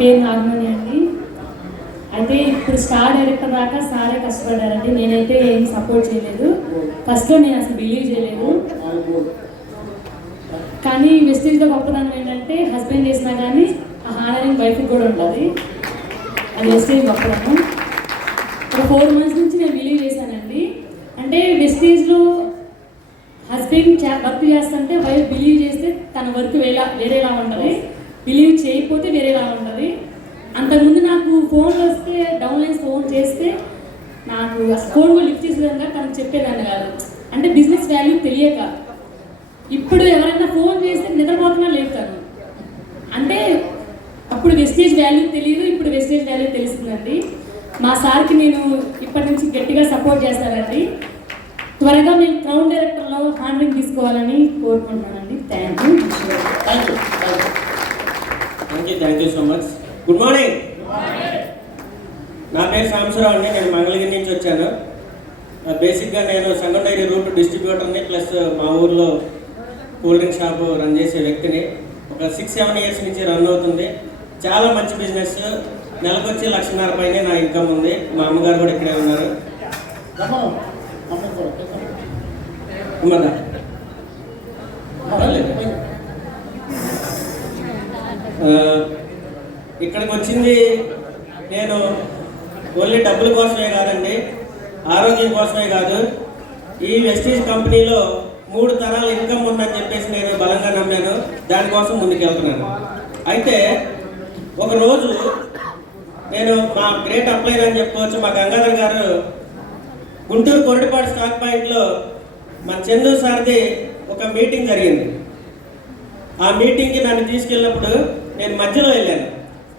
పేరు నాగమణి అండి. అయితే ఇప్పుడు స్టార్ డైరెక్టర్ దాకా సారే కష్టపడ్డారండి. నేనైతే ఏం సపోర్ట్ చేయలేదు. ఫస్ట్లో నేను అసలు బిలీవ్ చేయలేదు. కానీ వెస్టేజ్లో గొప్పదనం ఏంటంటే హస్బెండ్ చేసినా కానీ ఆ హానరింగ్ వైఫ్ కూడా ఉంటుంది. అది వెస్టేజ్ గొప్పదనం. ఒక 4 months నుంచి నేను బిలీవ్ చేశానండి. అంటే వెస్టేజ్లో హస్బెండ్ వర్క్ చేస్తుంటే వైఫ్ బిలీవ్ చేస్తే తన వర్క్ వేరేలా ఉంటుంది, బిలీవ్ చేయకపోతే వేరేలా ఉంటుంది. అంతకుముందు నాకు ఫోన్లు వస్తే డౌన్లైన్స్ ఫోన్ చేస్తే నాకు ఫోన్ కూడా లిఫ్ట్ చేసేదాన్ని తనకు చెప్పేదాన్ని కాదు. అంటే బిజినెస్ వాల్యూ తెలియక. ఇప్పుడు ఎవరైనా ఫోన్ చేస్తే నిద్రపోతున్నా లేపుతాను. అంటే అప్పుడు వెస్టేజ్ వాల్యూ తెలియదు, ఇప్పుడు వెస్టేజ్ వాల్యూ తెలుస్తుందండి. మా సార్కి నేను ఇప్పటి నుంచి గట్టిగా సపోర్ట్ చేస్తానండి. త్వరగా నేను క్రౌన్ డైరెక్టర్లో హానరింగ్ తీసుకోవాలని కోరుకుంటున్నానండి. Thank you so much. Good morning. నా పేరు సాంబశివరావు అండి. నేను మంగళగిరి నుంచి వచ్చాను. బేసిక్గా నేను సంగం డైరీ రూట్ డిస్ట్రిబ్యూటర్ని, ప్లస్ మా ఊర్లో కూల్ డ్రింక్ షాపు రన్ చేసే వ్యక్తిని. ఒక 6-7 years నుంచి రన్ అవుతుంది. చాలా మంచి బిజినెస్. నెలకొచ్చి 1,50,000 పైనే నా ఇన్కమ్ ఉంది. మా అమ్మగారు కూడా ఇక్కడే ఉన్నారు. ఇక్కడికి వచ్చింది నేను ఓన్లీ డబ్బుల కోసమే కాదండి, ఆరోగ్యం కోసమే కాదు. ఈ వెస్టీజ్ కంపెనీలో 3 తరాల ఇన్కమ్ ఉందని చెప్పేసి నేను బలంగా నమ్మాను. దానికోసం ముందుకెళ్తున్నాను. అయితే ఒకరోజు నేను మా గ్రేట్ అప్లైర్ అని చెప్పుకోవచ్చు, మా గంగాధర్ గారు గుంటూరు కొరటిపాడు స్టాక్ పాయింట్లో మా చందు సార్ది ఒక మీటింగ్ జరిగింది. ఆ మీటింగ్కి నన్ను తీసుకెళ్ళినప్పుడు నేను మధ్యలో వెళ్ళాను.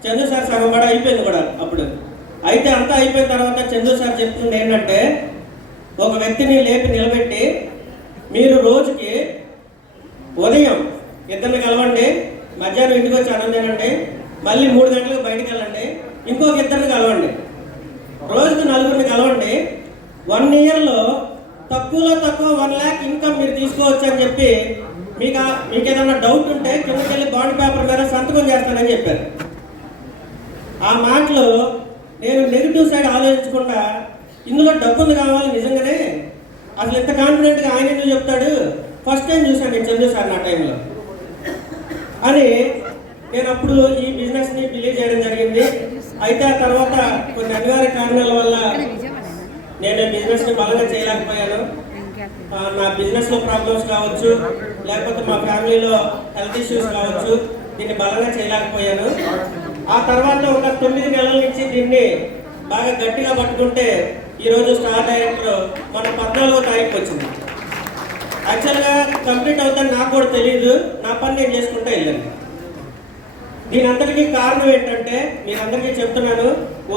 చందు సార్ సగం పడ అయిపోయింది కూడా అప్పుడు. అయితే అంతా అయిపోయిన తర్వాత చందు సార్ చెప్తుంది ఏంటంటే, ఒక వ్యక్తిని లేపి నిలబెట్టి మీరు రోజుకి ఉదయం 2 కలవండి, మధ్యాహ్నం ఇంటికి వచ్చి అన్నం తినండి, మళ్ళీ 3 గంటలకు బయటికి వెళ్ళండి, ఇంకొక 2 కలవండి, రోజుకి 4 కలవండి. 1 yearలో తక్కువలో తక్కువ 1 lakh ఇన్కమ్ మీరు తీసుకోవచ్చు అని చెప్పి, మీకు ఏదైనా డౌట్ ఉంటే కిందకి వెళ్ళి బాండ్ పేపర్ మీద సంతకం చేస్తానని చెప్పారు. ఆ మాటలు నేను నెగిటివ్ సైడ్ ఆలోచించకుండా, ఇందులో డబ్బులు కావాలి నిజంగానే, అసలు ఎంత కాన్ఫిడెంట్గా ఆయన ఎందుకు చెప్తాడు, ఫస్ట్ టైం చూశాను నేను చందు సార్ నా టైంలో అని నేను అప్పుడు ఈ బిజినెస్ని బిలీవ్ చేయడం జరిగింది. అయితే ఆ తర్వాత కొన్ని అనివార్య కారణాల వల్ల నేను బిజినెస్ని బలంగా చేయలేకపోయాను. నా బిజినెస్లో ప్రాబ్లమ్స్ కావచ్చు, లేకపోతే మా ఫ్యామిలీలో హెల్త్ ఇష్యూస్ కావచ్చు, దీన్ని బలంగా చేయలేకపోయాను. ఆ తర్వాత ఒక 9 నెలల నుంచి దీన్ని బాగా గట్టిగా పట్టుకుంటే ఈరోజు స్టార్ డైరెక్టర్ మన 14వ తారీఖు వచ్చింది. యాక్చువల్గా కంప్లీట్ అవుతుందని నాకు కూడా తెలియదు. నా పని నేను చేసుకుంటూ వెళ్ళాను. దీని అందరికీ కారణం ఏంటంటే, మీరందరికీ చెప్తున్నాను,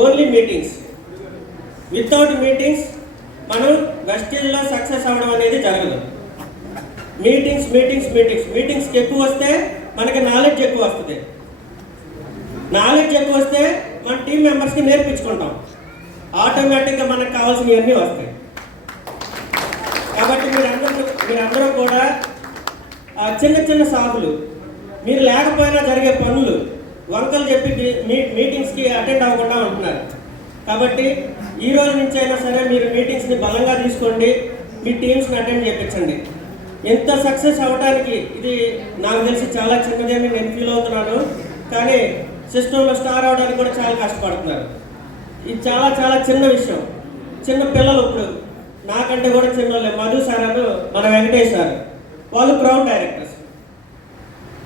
ఓన్లీ మీటింగ్స్. వితౌట్ మీటింగ్స్ మనం వెస్టేజ్లో సక్సెస్ అవ్వడం అనేది జరగదు. మీటింగ్స్కి ఎక్కువ వస్తే మనకి నాలెడ్జ్ ఎక్కువ వస్తుంది. నాలెడ్జ్ ఎక్కువ వస్తే మన టీం మెంబర్స్కి నేర్పించుకుంటాం. ఆటోమేటిక్గా మనకు కావాల్సినవన్నీ వస్తాయి. కాబట్టి మీరందరూ కూడా చిన్న చిన్న సాగులు, మీరు లేకపోయినా జరిగే పనులు వంకలు చెప్పి మీటింగ్స్కి అటెండ్ అవ్వకుండా ఉంటున్నారు. కాబట్టి ఈ రోజు నుంచి అయినా సరే మీరు మీటింగ్స్ని బలంగా తీసుకోండి, మీ టీమ్స్ని అటెండ్ చేయించండి. ఎంత సక్సెస్ అవ్వడానికి ఇది నాకు తెలిసి చాలా చిన్నదని నేను ఫీల్ అవుతున్నాను. కానీ సిస్టంలో స్టార్ అవడానికి కూడా చాలా కష్టపడుతున్నారు. ఇది చాలా చాలా చిన్న విషయం. చిన్న పిల్లలు ఇప్పుడు నాకంటే కూడా చిన్నోళ్ళే. మధు సార్ అను మన వెంకటేష్ సార్, వాళ్ళు క్రౌన్ డైరెక్టర్స్.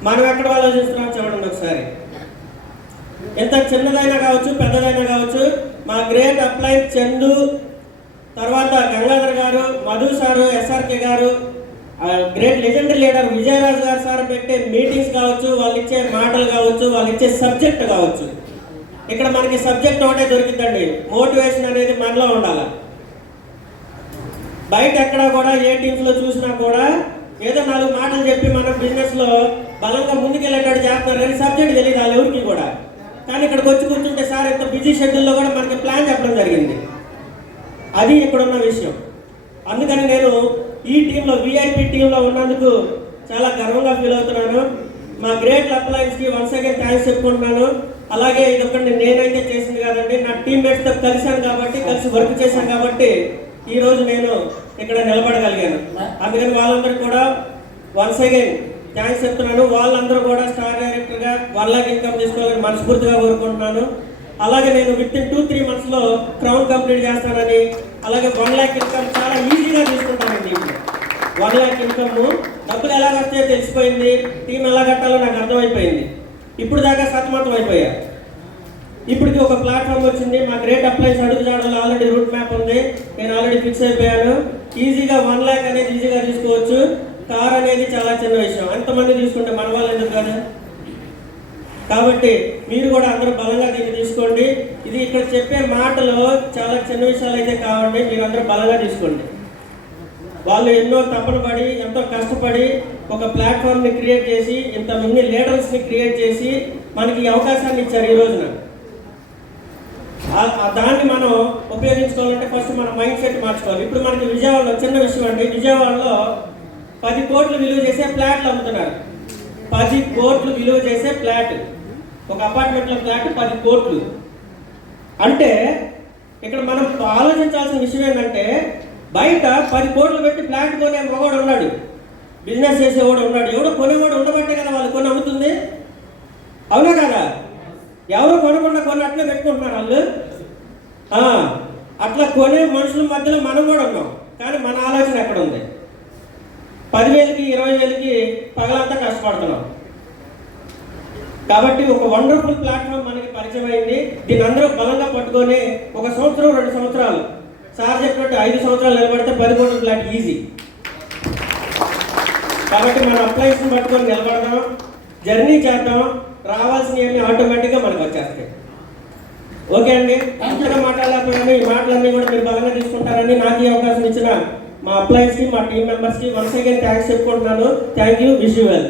మనం ఎక్కడ ఆలోచిస్తున్నాం చూడండి ఒకసారి. ఎంత చిన్నదైనా కావచ్చు, పెద్దదైనా కావచ్చు, మా గ్రేట్ అప్లైర్ చందు, తర్వాత గంగాధర్ గారు, మధు సారు, ఎస్ఆర్కే గారు, గ్రేట్ లెజెండరీ లీడర్ విజయరాజు గారు సార్ పెట్టే మీటింగ్స్ కావచ్చు, వాళ్ళు ఇచ్చే మాటలు కావచ్చు, వాళ్ళు ఇచ్చే సబ్జెక్ట్ కావచ్చు. ఇక్కడ మనకి సబ్జెక్ట్ ఒకటే దొరికిందండి. మోటివేషన్ అనేది మనలో ఉండాలి. బయట ఎక్కడ కూడా ఏ టీమ్స్లో చూసినా కూడా ఏదో 4 మాటలు చెప్పి మనం బిజినెస్లో బలంగా ముందుకెళ్ళేటట్టు చేస్తున్నారు, కానీ సబ్జెక్ట్ తెలియదు వాళ్ళు ఎవరికి కూడా. కానీ ఇక్కడికి వచ్చి కూర్చుంటే సార్ ఇంత బిజీ షెడ్యూల్లో కూడా మనకి ప్లాన్ చెప్పడం జరిగింది. అది ఇక్కడ ఉన్న విషయం. అందుకని నేను ఈ టీంలో, విఐపి టీంలో ఉన్నందుకు చాలా గర్వంగా ఫీల్ అవుతున్నాను. మా గ్రేట్ అప్లయన్స్కి వన్స్ అగైన్ థ్యాంక్స్ చెప్పుకుంటున్నాను. అలాగే ఇది ఒకటి నేనైతే చేసింది కాదండి, నా టీమ్మేట్స్తో కలిశాను కాబట్టి, కలిసి వర్క్ చేశాను కాబట్టి ఈరోజు నేను ఇక్కడ నిలబడగలిగాను. అందుకని వాళ్ళందరికీ కూడా వన్స్ అగైన్ థ్యాంక్స్ చెప్తున్నాను. వాళ్ళందరూ కూడా స్టార్ డైరెక్టర్గా 1 lakh ఇన్కమ్ తీసుకోవాలని మనస్ఫూర్తిగా కోరుకుంటున్నాను. అలాగే నేను విత్ ఇన్ 2-3 monthsలో క్రౌన్ కంప్లీట్ చేస్తానని, అలాగే 1 lakh ఇన్కమ్ చాలా ఈజీగా తీసుకుంటానండి. ఇప్పుడు 1 lakh ఇన్కమ్ డబ్బులు ఎలా వస్తాయో తెలిసిపోయింది, టీం ఎలా కట్టాలో నాకు అర్థమైపోయింది. ఇప్పుడు దాకా సతమతం అయిపోయా. ఇప్పటికి ఒక ప్లాట్ఫామ్ వచ్చింది, మా గ్రేట్ అప్లయన్స్ అడుగుజాడలో ఆల్రెడీ రూట్ మ్యాప్ ఉంది, నేను ఆల్రెడీ ఫిక్స్ అయిపోయాను. ఈజీగా 1 lakh అనేది ఈజీగా తీసుకోవచ్చు. కార్ అనేది చాలా చిన్న విషయం, ఎంతమంది తీసుకుంటే మన వాళ్ళు ఎందుకు కదా. కాబట్టి మీరు కూడా అందరూ బలంగా దీన్ని తీసుకోండి. ఇది ఇక్కడ చెప్పే మాటలు చాలా చిన్న విషయాలు అయితే కావండి, మీరు అందరూ బలంగా తీసుకోండి. వాళ్ళు ఎన్నో తపన పడి, ఎంతో కష్టపడి ఒక ప్లాట్ఫామ్ని క్రియేట్ చేసి, ఇంతమంది లీడర్స్ని క్రియేట్ చేసి మనకి ఈ అవకాశాన్ని ఇచ్చారు ఈ రోజున. దాన్ని మనం ఉపయోగించుకోవాలంటే ఫస్ట్ మన మైండ్ సెట్ మార్చుకోవాలి. ఇప్పుడు మనకి విజయవాడలో చిన్న విషయం అండి, విజయవాడలో 10 కోట్లు విలువ చేసే ఫ్లాట్లు అమ్ముతున్నారు. 10 కోట్లు విలువ చేసే ఫ్లాట్, ఒక అపార్ట్మెంట్లో ఫ్లాట్ 10 కోట్లు. అంటే ఇక్కడ మనం ఆలోచించాల్సిన విషయం ఏంటంటే, బయట 10 కోట్లు పెట్టి ఫ్లాట్ కొనే మగవాడు ఉన్నాడు, బిజినెస్ చేసేవాడు ఉన్నాడు, ఎవడో కొనేవాడు ఉండబట్టే కదా వాళ్ళు కొని అమ్ముతుంది. అవునా కదా? ఎవరు కొనకుండా కొన్ని అట్లే పెట్టుకుంటున్నారు వాళ్ళు. అట్లా కొనే మనుషుల మధ్యలో మనం కూడా ఉన్నాం. కానీ మన ఆలోచన ఎక్కడ ఉంది? 10,000కి 20,000కి పగలంతా కష్టపడుతున్నాం. కాబట్టి ఒక వండర్ఫుల్ ప్లాట్ఫామ్ మనకి పరిచయం అయింది. దీన్ని అందరూ బలంగా పట్టుకొని 1 సంవత్సరం 2 సంవత్సరాలు, సార్ చెప్పినట్టు 5 సంవత్సరాలు నిలబడితే 10 కోట్ల ఫ్లాట్ ఈజీ. కాబట్టి మన అప్లైస్ని పట్టుకొని నిలబడదాం, జర్నీ చేద్దాం, రావాల్సినవన్నీ ఆటోమేటిక్గా మనకు వచ్చేస్తాయి. ఓకే అండి, అంతగా మాట్లాడలేకపోయాను. ఈ మాటలన్నీ కూడా మీరు బలంగా తీసుకుంటారని నాకు ఈ అవకాశం ఇచ్చిన మా అప్లయన్స్కి, మా టీమ్ మెంబర్స్కి వన్స్ అగైన్ థ్యాంక్స్ చెప్పుకుంటున్నాను. Thank you, wish you well.